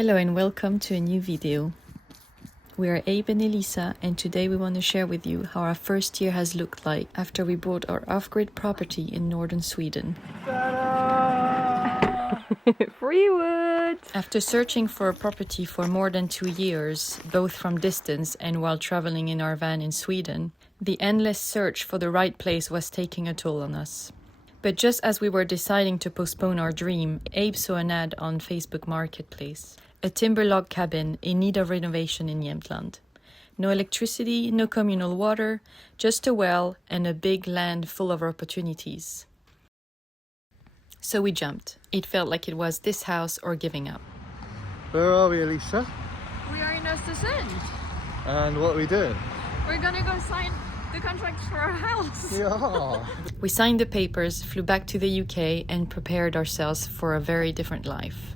Hello and welcome to a new video. We are Abe and Elisa, and today we want to share with you how our first year has looked like after we bought our off-grid property in northern Sweden. Free wood! After searching for a property for more than 2 years, both from distance and while traveling in our van in Sweden, the endless search for the right place was taking a toll on us. But just as we were deciding to postpone our dream, Abe saw an ad on Facebook Marketplace. A timber log cabin in need of renovation in Jämtland. No electricity, no communal water, just a well and a big land full of opportunities. So we jumped. It felt like it was this house or giving up. Where are we, Elisa? We are in Östersund. And what are we doing? We're gonna go sign the contract for our house. Yeah. We signed the papers, flew back to the UK and prepared ourselves for a very different life.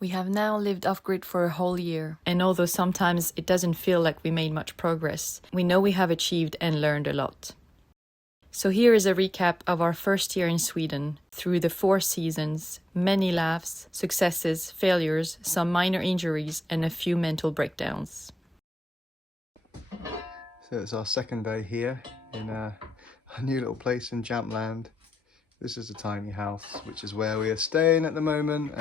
We have now lived off-grid for a whole year, and although sometimes it doesn't feel like we made much progress, we know we have achieved and learned a lot. So here is a recap of our first year in Sweden, through the 4 seasons, many laughs, successes, failures, some minor injuries, and a few mental breakdowns. So it's our second day here in a new little place in Jämtland. This is a tiny house, which is where we are staying at the moment.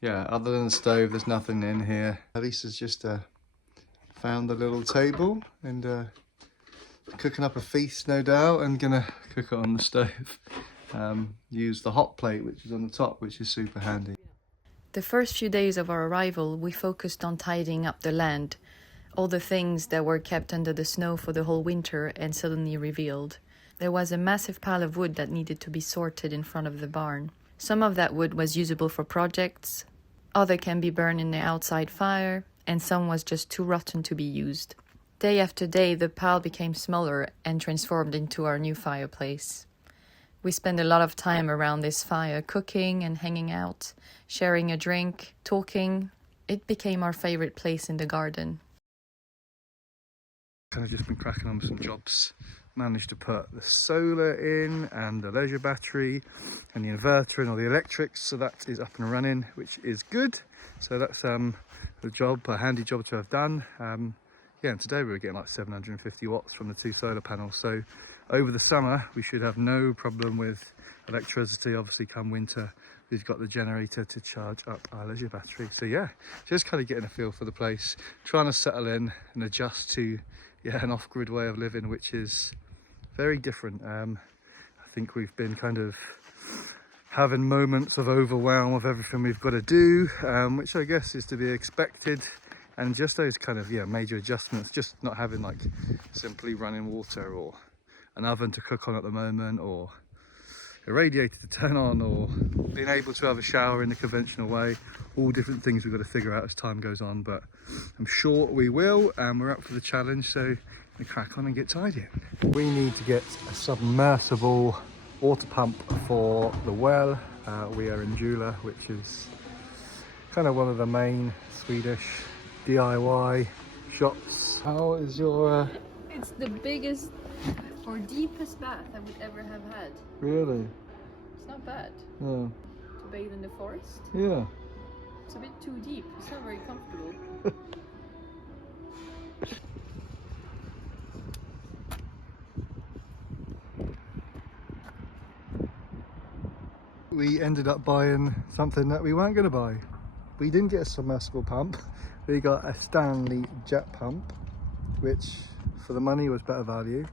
Yeah, other than the stove, there's nothing in here. Lisa's just found a little table and cooking up a feast, no doubt, and gonna cook it on the stove. Use the hot plate, which is on the top, which is super handy. The first few days of our arrival, we focused on tidying up the land, all the things that were kept under the snow for the whole winter and suddenly revealed. There was a massive pile of wood that needed to be sorted in front of the barn. Some of that wood was usable for projects, other can be burned in the outside fire, and some was just too rotten to be used. Day after day, the pile became smaller and transformed into our new fireplace. We spent a lot of time around this fire, cooking and hanging out, sharing a drink, talking. It became our favorite place in the garden. Kind of just been cracking on with some jobs. Managed to put the solar in and the leisure battery and the inverter and all the electrics, so that is up and running, which is good. So that's a handy job to have done. Yeah, and today we were getting like 750 watts from the 2 solar panels, so over the summer we should have no problem with electricity. Obviously come winter we've got the generator to charge up our leisure battery. So yeah, just kind of getting a feel for the place, trying to settle in and adjust to an off-grid way of living, which is very different. I think we've been kind of having moments of overwhelm of everything we've got to do, which I guess is to be expected, and just those kind of major adjustments, just not having like simply running water or an oven to cook on at the moment, or a radiator to turn on, or being able to have a shower in the conventional way. All different things we've got to figure out as time goes on, but I'm sure we will, and we're up for the challenge, so we crack on and get tidying. We need to get a submersible water pump for the well. We are in Jula, which is kind of one of the main Swedish DIY shops. How is your It's the biggest or deepest bath I would ever have had. really? It's not bad Yeah. to bathe in the forest. Yeah. It's a bit too deep. It's not very comfortable. We ended up buying something that we weren't going to buy. We didn't get a submersible pump. We got a Stanley jet pump, which for the money was better value.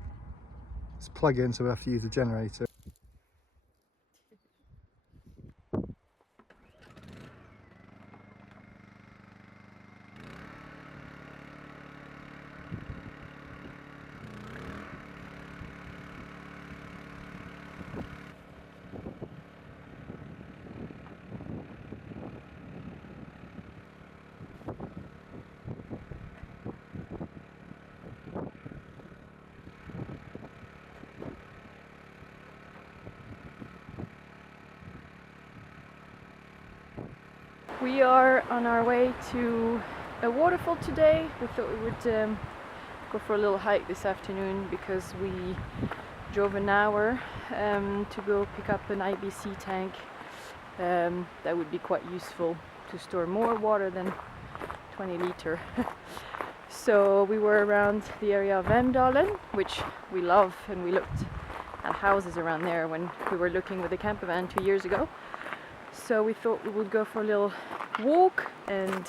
It's plug-in, so we have to use a generator. We are on our way to a waterfall today. We thought we would go for a little hike this afternoon because we drove an hour to go pick up an IBC tank. That would be quite useful to store more water than 20 liter. So we were around the area of Vemdalen, which we love, and we looked at houses around there when we were looking with the camper van 2 years ago. So we thought we would go for a little walk and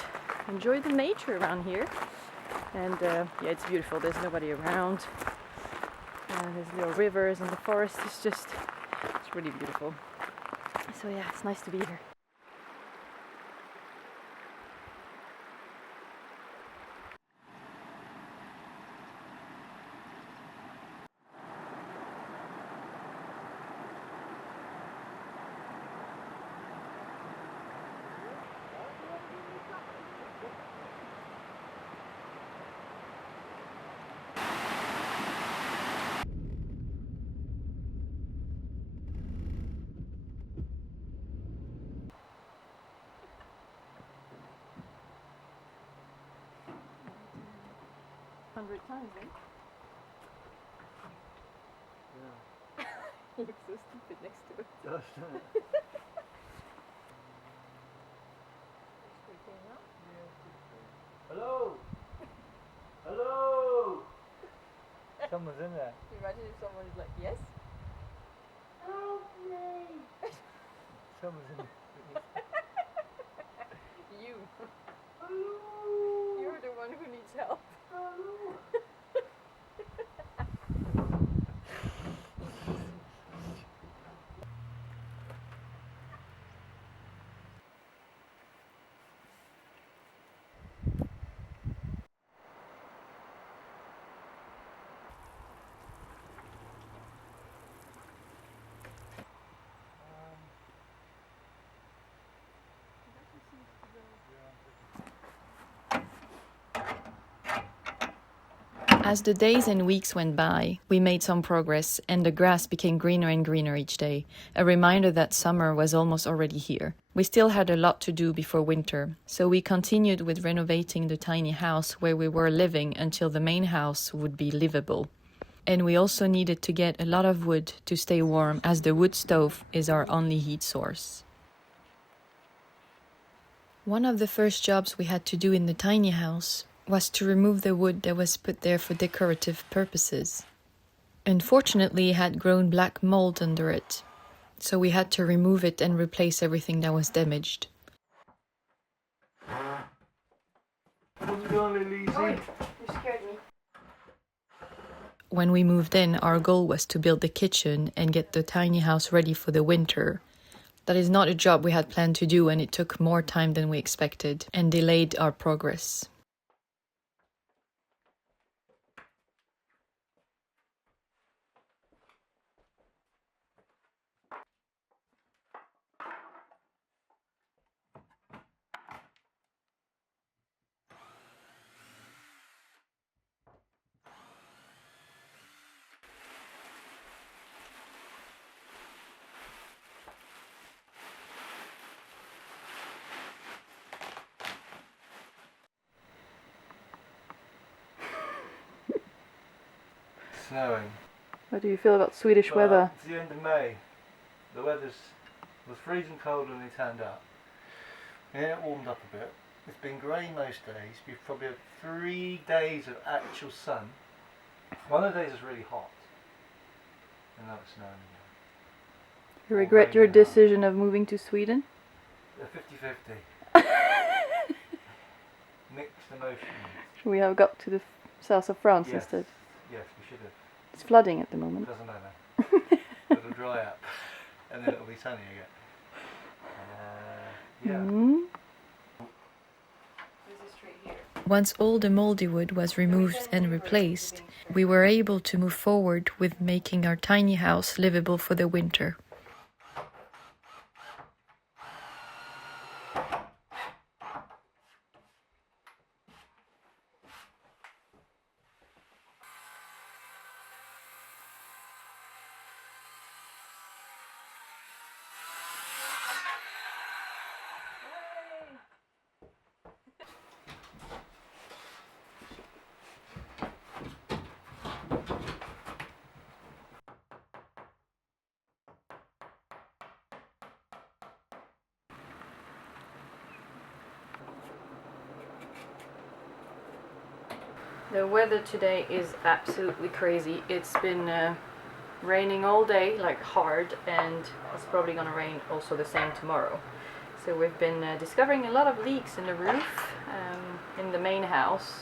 enjoy the nature around here. And yeah, it's beautiful. There's nobody around. There's little rivers and the forest is just, it's really beautiful. So yeah, it's nice to be here. Hundred times, eh? Yeah. You look so stupid next to it. Doesn't it? Hello! Hello! Someone's in there. Can you imagine if someone is like, yes? Help me! Someone's in there. You. Hello! You're the one who needs help. Hello! As the days and weeks went by, we made some progress and the grass became greener and greener each day, a reminder that summer was almost already here. We still had a lot to do before winter, so we continued with renovating the tiny house where we were living until the main house would be livable. And we also needed to get a lot of wood to stay warm, as the wood stove is our only heat source. One of the first jobs we had to do in the tiny house was to remove the wood that was put there for decorative purposes. Unfortunately, it had grown black mold under it, so we had to remove it and replace everything that was damaged. What's going on, Lizzie? You scared me. When we moved in, our goal was to build the kitchen and get the tiny house ready for the winter. That is not a job we had planned to do, and it took more time than we expected and delayed our progress. Snowing. What do you feel about Swedish Well, weather? It's the end of May. The weather's was freezing cold when we turned up. And then it warmed up a bit. It's been grey most days. We've probably had 3 days of actual sun. One of the days is really hot. And now it's snowing again. You regret your decision of moving to Sweden? 50-50. Mixed emotions. Should we have got to the south of France Yes. instead? Yes, we should have. It's flooding at the moment. Doesn't matter. It'll dry up. And then it'll be sunny again. Yeah. Mm. Once all the moldy wood was removed and replaced, we were able to move forward with making our tiny house livable for the winter. The weather today is absolutely crazy. It's been raining all day, like hard, and it's probably gonna rain also the same tomorrow. So we've been discovering a lot of leaks in the roof, in the main house,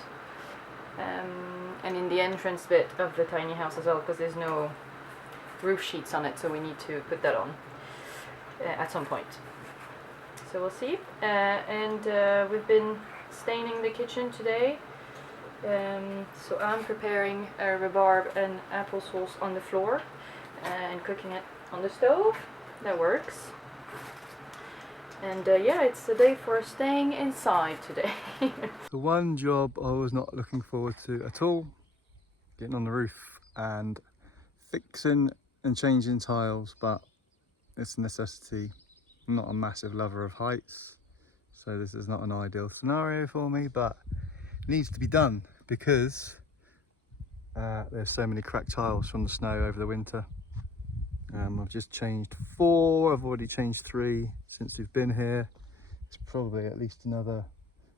and in the entrance bit of the tiny house as well, because there's no roof sheets on it, so we need to put that on at some point. So we'll see. And we've been staining the kitchen today. So I'm preparing a rhubarb and applesauce on the floor and cooking it on the stove. That works. And yeah, it's a day for staying inside today. The one job I was not looking forward to at all, getting on the roof and fixing and changing tiles, but it's a necessity. I'm not a massive lover of heights, so this is not an ideal scenario for me, but it needs to be done because there's so many cracked tiles from the snow over the winter. I've just changed 4, I've already changed 3 since we've been here. It's probably at least another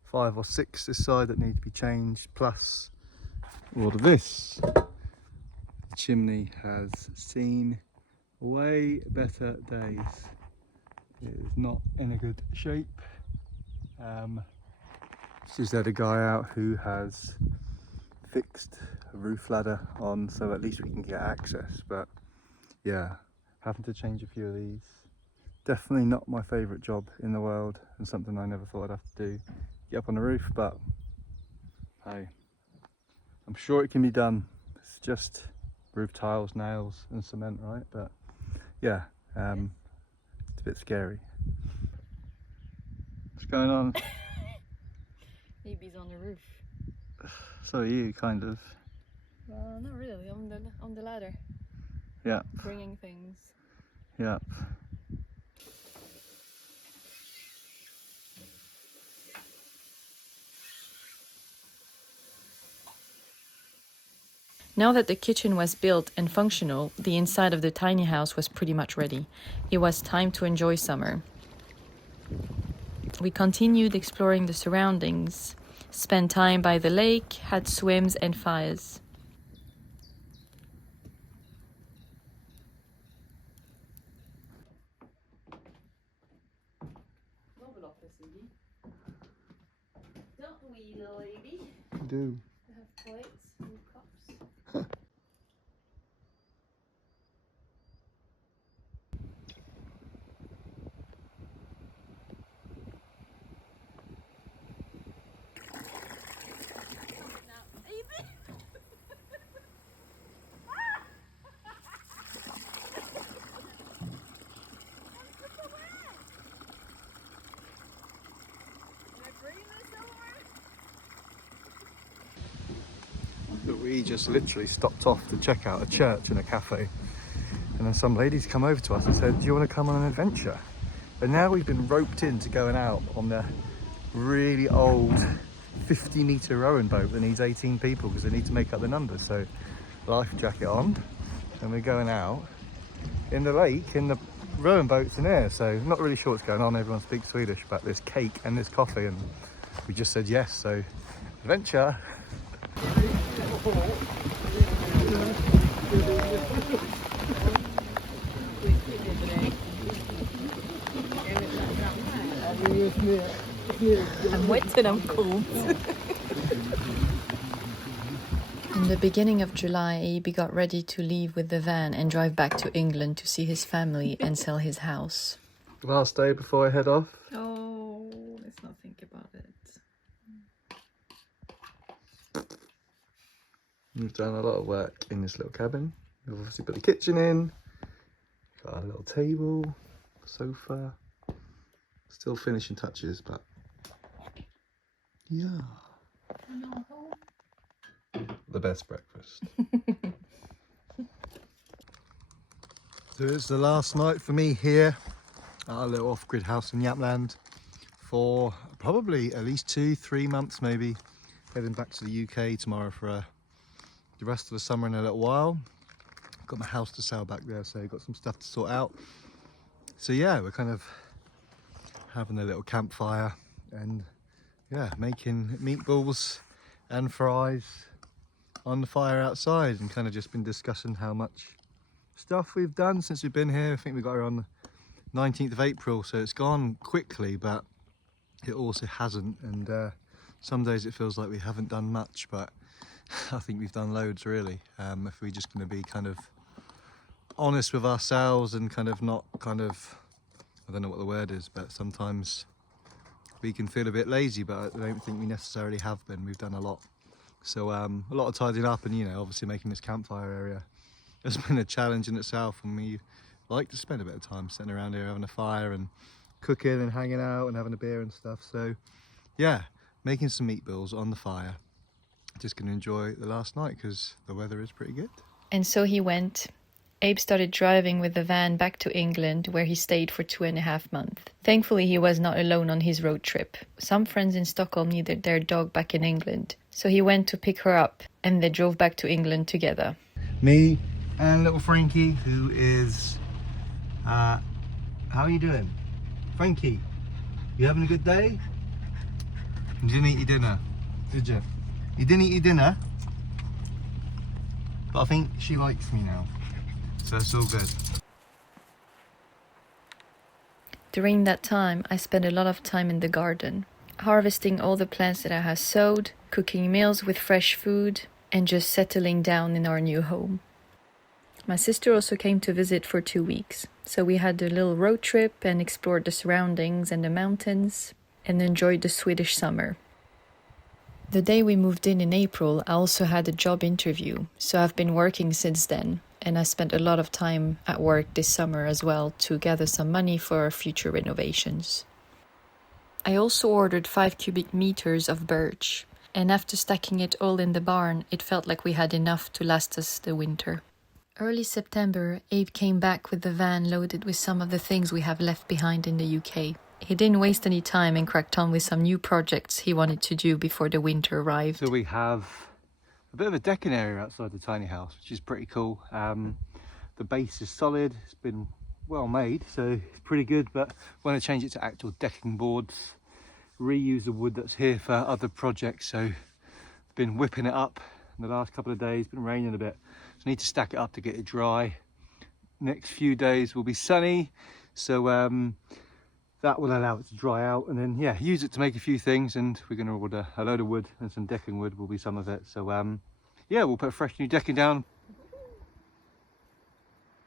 5 or 6 this side that need to be changed, plus all of this. The chimney has seen way better days. It is not in a good shape. Just had a guy out who has fixed a roof ladder on, so at least we can get access, but yeah, having to change a few of these. Definitely not my favourite job in the world, and something I never thought I'd have to do. Get up on the roof, but hey, I'm sure it can be done. It's just roof tiles, nails and cement, right? But yeah, it's a bit scary. What's going on? Abel's on the roof. So are you, kind of. Well, not really. On the ladder. Yeah. Bringing things. Yeah. Now that the kitchen was built and functional, the inside of the tiny house was pretty much ready. It was time to enjoy summer. We continued exploring the surroundings, spent time by the lake, had swims and fires. Don't we, little lady? You do. We have plates and cups. That we just literally stopped off to check out a church and a cafe, and then some ladies come over to us and said, do you want to come on an adventure? And now we've been roped into going out on the really old 50-meter rowing boat that needs 18 people because they need to make up the numbers. So life jacket on, and we're going out in the lake in the rowing boats in there. So not really sure what's going on. Everyone speaks Swedish, but there's cake and there's coffee, and we just said yes. So adventure. I'm wet and I'm cold. In the beginning of July, Abel got ready to leave with the van and drive back to England to see his family and sell his house. Last day before I head off. Oh, let's not think about it. We've done a lot of work in this little cabin. We've obviously put the kitchen in, got a little table, sofa, still finishing touches, but yeah. The best breakfast. So it's the last night for me here at our little off-grid house in Yapland for probably at least 2-3 months maybe. Heading back to the UK tomorrow for the rest of the summer in a little while. Got my house to sell back there, so got some stuff to sort out. So yeah, we're kind of having a little campfire and yeah, making meatballs and fries on the fire outside and kind of just been discussing how much stuff we've done since we've been here. I think we got here on the 19th of April, so it's gone quickly, but it also hasn't. And some days it feels like we haven't done much, but I think we've done loads really. If we're just going to be kind of honest with ourselves and kind of not kind of, I don't know what the word is, but sometimes we can feel a bit lazy, but I don't think we necessarily have been. We've done a lot. So a lot of tidying up, and you know, obviously making this campfire area has been a challenge in itself, and we like to spend a bit of time sitting around here having a fire and cooking and hanging out and having a beer and stuff. So yeah, making some meatballs on the fire. Just going to enjoy the last night because the weather is pretty good. And so he went. Abe started driving with the van back to England, where he stayed for 2.5 months. Thankfully, he was not alone on his road trip. Some friends in Stockholm needed their dog back in England, so he went to pick her up, and they drove back to England together. Me and little Frankie, who is, how are you doing? Frankie, you having a good day? You didn't eat your dinner, did you? You didn't eat your dinner, but I think she likes me now, so it's all good. During that time, I spent a lot of time in the garden, harvesting all the plants that I had sowed, cooking meals with fresh food, and just settling down in our new home. My sister also came to visit for 2 weeks, so we had a little road trip and explored the surroundings and the mountains, and enjoyed the Swedish summer. The day we moved in April, I also had a job interview, so I've been working since then, and I spent a lot of time at work this summer as well to gather some money for our future renovations. I also ordered 5 cubic meters of birch, and after stacking it all in the barn, it felt like we had enough to last us the winter. Early September, Abe came back with the van loaded with some of the things we have left behind in the UK. He didn't waste any time and cracked on with some new projects he wanted to do before the winter arrived. So we have a bit of a decking area outside the tiny house, which is pretty cool. The base is solid, it's been well made, so it's pretty good, but want to change it to actual decking boards, reuse the wood that's here for other projects. So been whipping it up in the last couple of days, been raining a bit, so need to stack it up to get it dry. Next few days will be sunny, so that will allow it to dry out, and then yeah, use it to make a few things. And we're going to order a load of wood, and some decking wood will be some of it. So yeah, we'll put a fresh new decking down.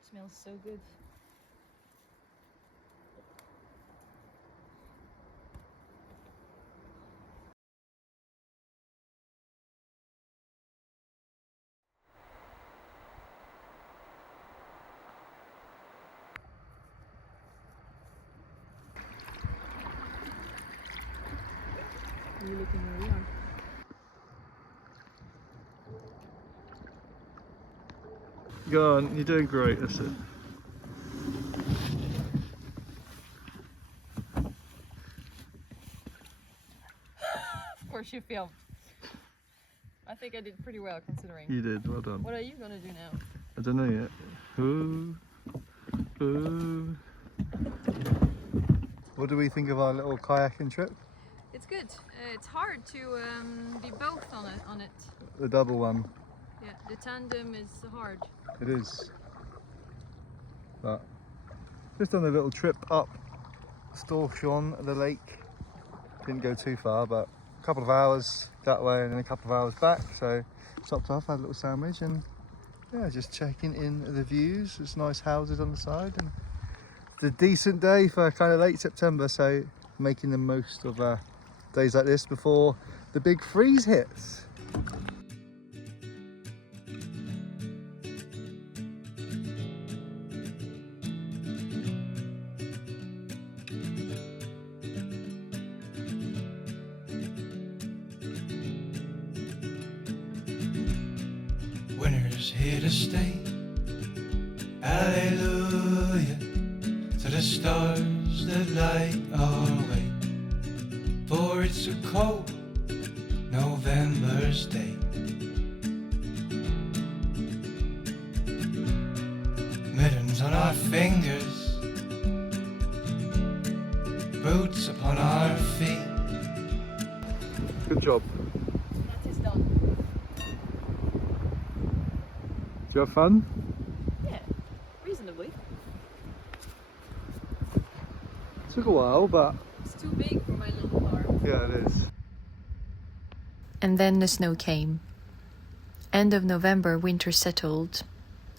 Smells so good. Are you looking where we are? Go on, you're doing great, that's it. Of course you filmed. I think I did pretty well considering. You did, well done. What are you gonna do now? I don't know yet. Ooh. Ooh. What do we think of our little kayaking trip? It's good. It's hard to be both on it. The double one. Yeah, the tandem is hard. It is. But just on a little trip up Storsjön, the lake. Didn't go too far, but a couple of hours that way and then a couple of hours back. So stopped off, had a little sandwich, and yeah, just checking in the views. There's nice houses on the side, and it's a decent day for kind of late September, so making the most of days like this before the big freeze hits. Winter's here to stay. Hallelujah to the stars that light our way. For it's a cold November's day. Mittens on our fingers, boots upon our feet. Good job. That is done. you have fun? Yeah, reasonably. Took a while, but It's too big for my little car. yeah, it is. And then the snow came. End of November, winter settled,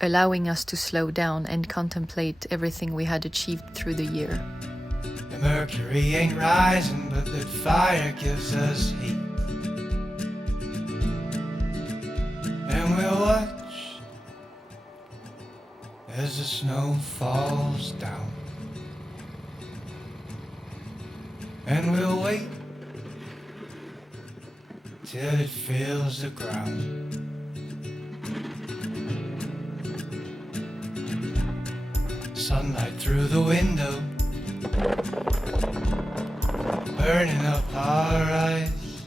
allowing us to slow down and contemplate everything we had achieved through the year. The mercury ain't rising, but that fire gives us heat. And we'll watch as the snow falls down. And we'll wait till it fills the ground. Sunlight through the window, burning up our eyes.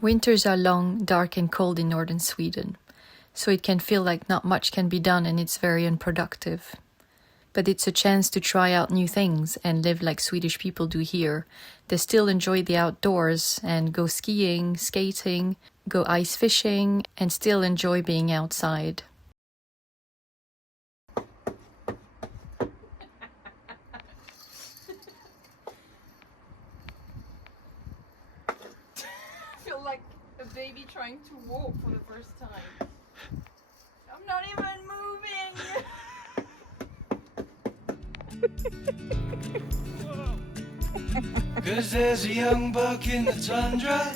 Winters are long, dark and cold in northern Sweden, so it can feel like not much can be done and it's very unproductive. But it's a chance to try out new things and live like Swedish people do here. They still enjoy the outdoors and go skiing, skating, go ice fishing, and still enjoy being outside. I feel like a baby trying to walk for the first time. I'm not even moving! 'Cause there's a young buck in the tundra,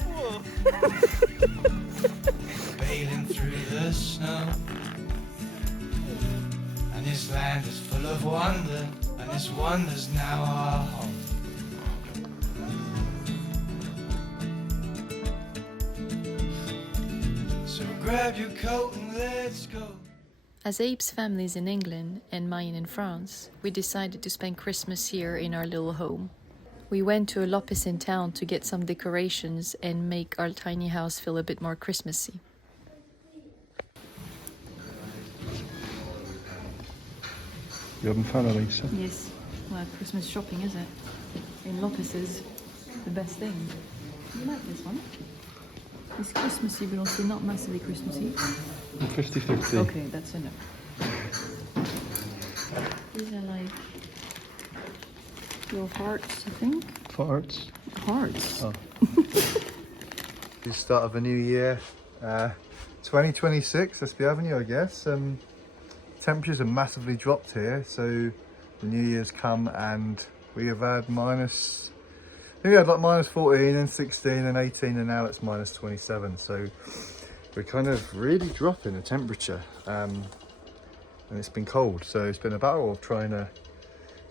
bailing through the snow. And this land is full of wonder, and this wonder's now our home. So grab your coat and let's go. As Abe's family's in England and mine in France, we decided to spend Christmas here in our little home. We went to a Lopez in town to get some decorations and make our tiny house feel a bit more Christmassy. You having fun, Elisa? Yes, well, Christmas shopping, is it? In Lopez is the best thing. You like this one? It's Christmassy, but also not massively Christmassy. 50-50. Okay, that's enough. These are like your hearts, I think. Farts. Hearts. Oh. The start of a new year, 2026. Let's be having you, I guess. Temperatures have massively dropped here, so the New Year's come and we have had minus. I think we had like minus 14 and 16 and 18, and now it's minus 27. So we're kind of really dropping the temperature, and it's been cold. So it's been a battle of trying to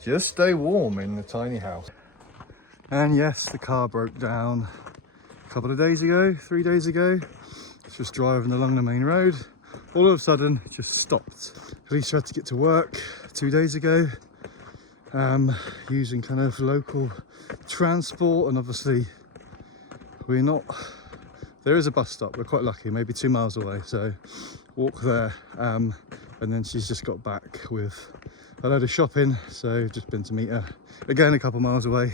just stay warm in the tiny house. And yes, the car broke down a couple of days ago, 3 days ago. It's just driving along the main road. All of a sudden, it just stopped. Police had to get to work 2 days ago, using kind of local transport, and obviously we're not, there is a bus stop, we're quite lucky, maybe 2 miles away, so walk there, and then she's just got back with a load of shopping, so just been to meet her again a couple miles away,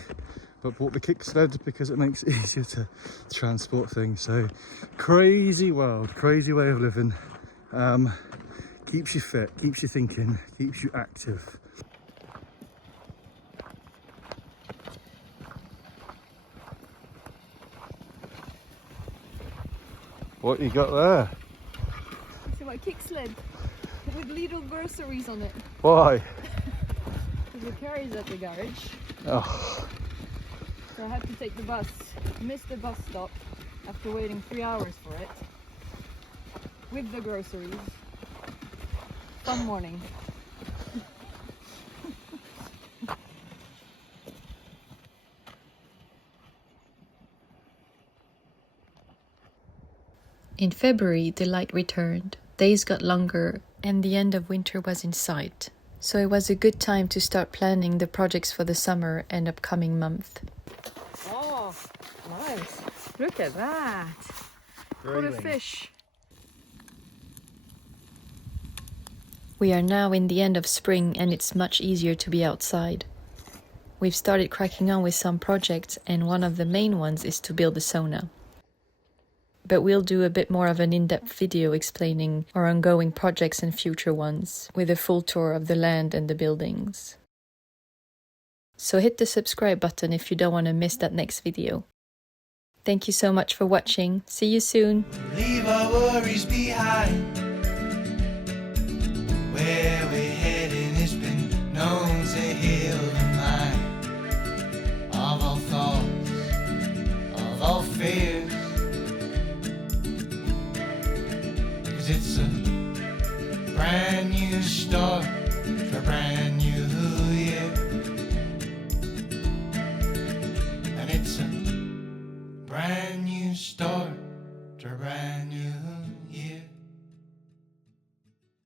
but bought the kick sled because it makes it easier to transport things. So crazy world, crazy way of living. Keeps you fit, keeps you thinking, keeps you active. What you got there? See my kick sled with little groceries on it. Why? Because the car is at the garage. Oh, So I had to take the bus. Missed the bus stop after waiting 3 hours for it. With the groceries. Fun morning. In February, the light returned, days got longer, and the end of winter was in sight. So it was a good time to start planning the projects for the summer and upcoming month. Oh, nice. Look at that. What a fish. We are now in the end of spring and it's much easier to be outside. We've started cracking on with some projects, and one of the main ones is to build a sauna. but we'll do a bit more of an in-depth video explaining our ongoing projects and future ones, with a full tour of the land and the buildings. So hit the subscribe button if you don't want to miss that next video. Thank you so much for watching. See you soon. Leave our worries behind.